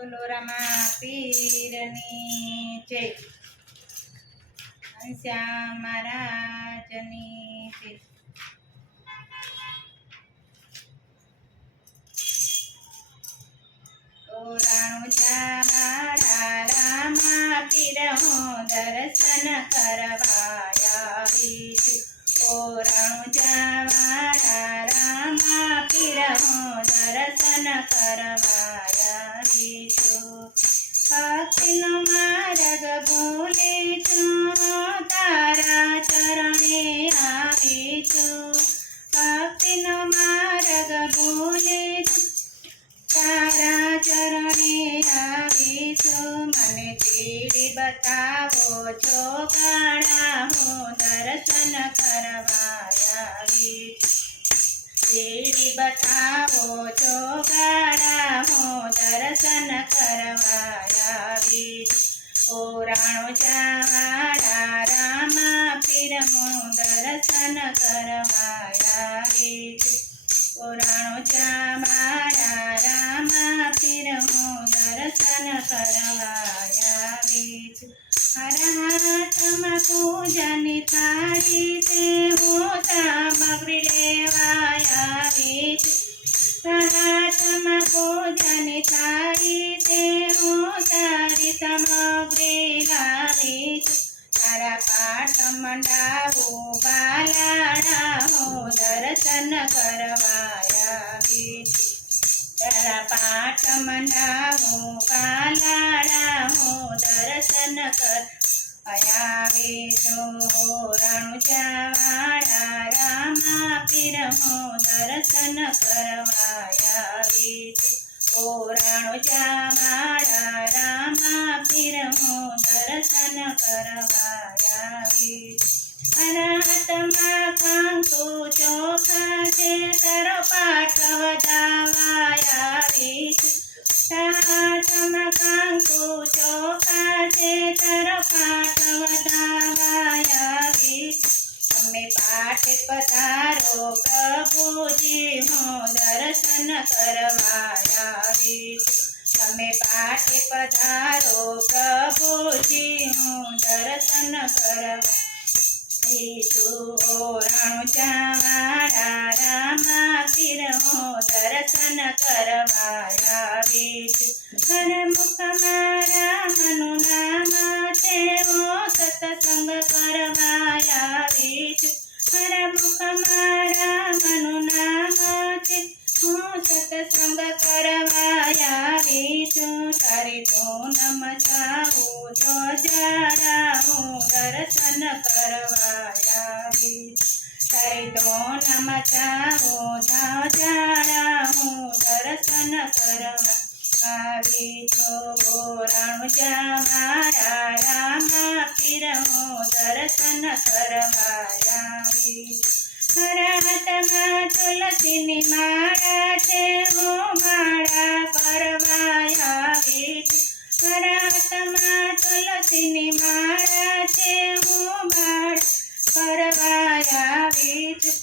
બોલો રામા પીરની જય. શ્યામ મહારાજની જય. ઓરાણું ચા મારા રામા પીર હું દર્શન કરવા આવી છું. ઓરાણું ચા મારા રામા પીર હું દર્શન કરવા આવી છું. ભક્તિનો માર્ગ ભૂલી છું, તારા ચરણે આવી છું. ભક્તિનો માર્ગ ભૂલી છું, તારા ચરણે આવી છું. મને તીડી બતાવો છો ગાણા, હું દર્શન કરવા આવી છું. તીડી બતાવો છો ગાણા, હું દર્શન કરવા આવી છું. ઓરાણું ચા મારા રામા પીર હું દર્શન કરવા આવી છું. ઓરાણું ચા મારા રામા પીર હું દર્શન કરવા આવી છું. મારા હાથમાં પૂજાની થાળી છે, હું સામગ્રી લેવા આવી છું. હાથમાં પૂજાની થાળી છે, હું તારી સામગ્રી લાવી છું. તારા પાઠ મંડાવું બાલાડા, હું દર્શન કરવા આવી છું. તારા પાઠ મંડાવું બાલાડા, હું દર્શન કરવા આવી છું. ઓરાણું ચા મારા રામા પીર હું દર્શન કરવા આવી છું. ઓરાણું ચા મારા રામા પીર હું દર્શન કરવા આવી છું. મારા હાથમાં કંકુ ચોખા છે, તારો પાઠ વધાવા આવી છું. હાથમાં કંકુ ચોખા છે, તારો પાઠ વધાવા આવી છું. તમે પાઠ પધારો પ્રભુજી, હું દર્શન કરવા આવી છું. તમે પાઠ પધારો પ્રભુજી, હું દર્શન કરવા આવી છું. ઓરાણું ચા મારા રામા પીર હું દર્શન કરવા આવી છું. હરમુખમાં રામનું નામ છે, હું સત્સંગ કરવા આવી છું. હરમુખમાં રામનું નામ છે, હું સત્સંગ કરવા આવી છું. તારી ધૂન મચાવું તો જાડા, હું દર્શન કરવા આવી છું. તારી ધૂન મચાવું તો જાડા, હું દર્શન કરવા આવી છું. ઓરાણું ચા મારા રામા પીર હું દર્શન કરવા આવી છું. મારા હાથમાં તુલસીની માળા છે, હું માળા કરવા આવી છું. મારા હાથમાં તુલસીની માળા છે, હું માળા કરવા આવી છું.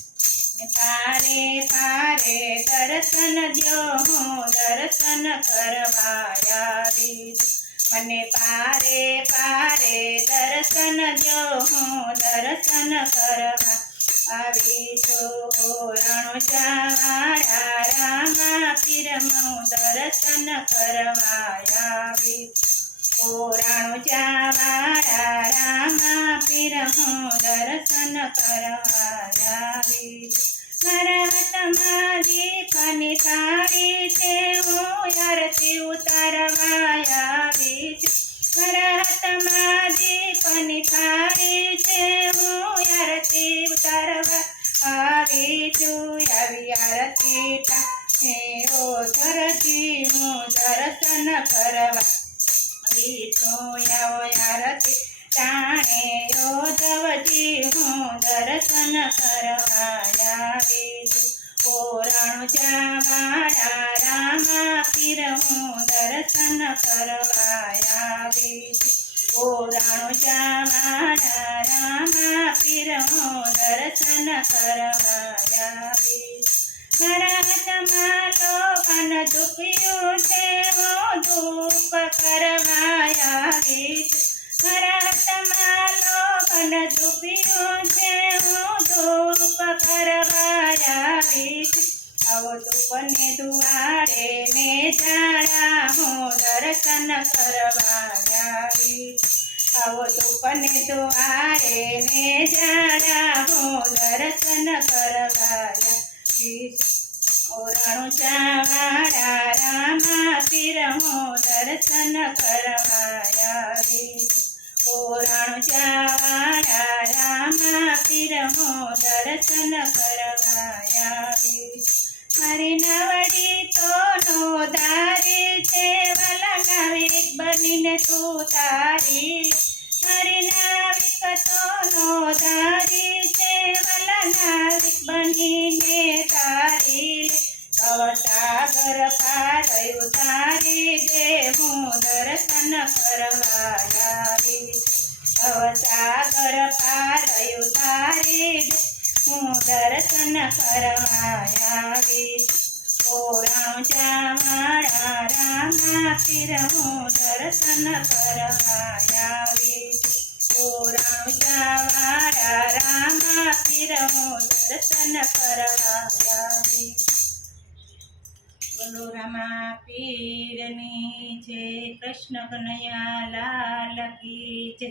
પારે પારે દર્શન દ્યો, હું દર્શન કરવા આવી છું. મને પારે પારે દર્શન દ્યો, હું દર્શન કરવા આવી છું. ઓરાણું ચા મારા રામા પીર હું દર્શન કરવા આવી છું. ઓરાણું ચા મારા રામા પીર હું દર્શન કરવા આવી છું. મારા હાથમાં દીપની થાળી છે, હું આરતી ઉતારવા આવી છું. મારા હાથમાં દીપની થાળી છે, હું આરતી ઉતારવા આવી છું. આવી આરતી ટાણે ઓ ધરતી, હું દર્શન કરવા આવી છું. આવો આરતી ટાણે ઓ ધવજી, હું દર્શન કરવા આવી છું. ઓરાણું ચા મારા રામા પીર હું દર્શન કરવા આવી છું. ઓરાણું ચા મારા રામા પીર હું દર્શન કરવા આવી છું. મારા હાથમાં લોભાન દુખ્યું છે, હું દૂર ને જાણા હું દર્શન કરવા આવી આવો દુઃખને દ્વારે ને જાણા હું દર્શન કરવા આવી ઓરાણું ચાવાળા રામા પીર હું દર્શન કરવા આવી ઓરાણું ચાવાળા રામા પીર હું દર્શન કરવા આવી મારી નવડી તો નો ધારી છે વાલા નાવિક બનીને તું તારી મારી નાવિક તો નો ધારી છે વાલા નાવિક બનીને તારી ભવસાગર પાર ઉતારી દે હું દર્શન કરવા આવી ભવસાગર પાર ઉતારી દે હું દર્શન કરવા આવી ઓરાણું ચાવાળા રામા પીર હું દર્શન કરવા આવી ઓરાણું ચાવાળા રામા પીર હું દર્શન કરવા આવી બોલો રામા પીરની જય કૃષ્ણ કનૈયા લાલ કી જય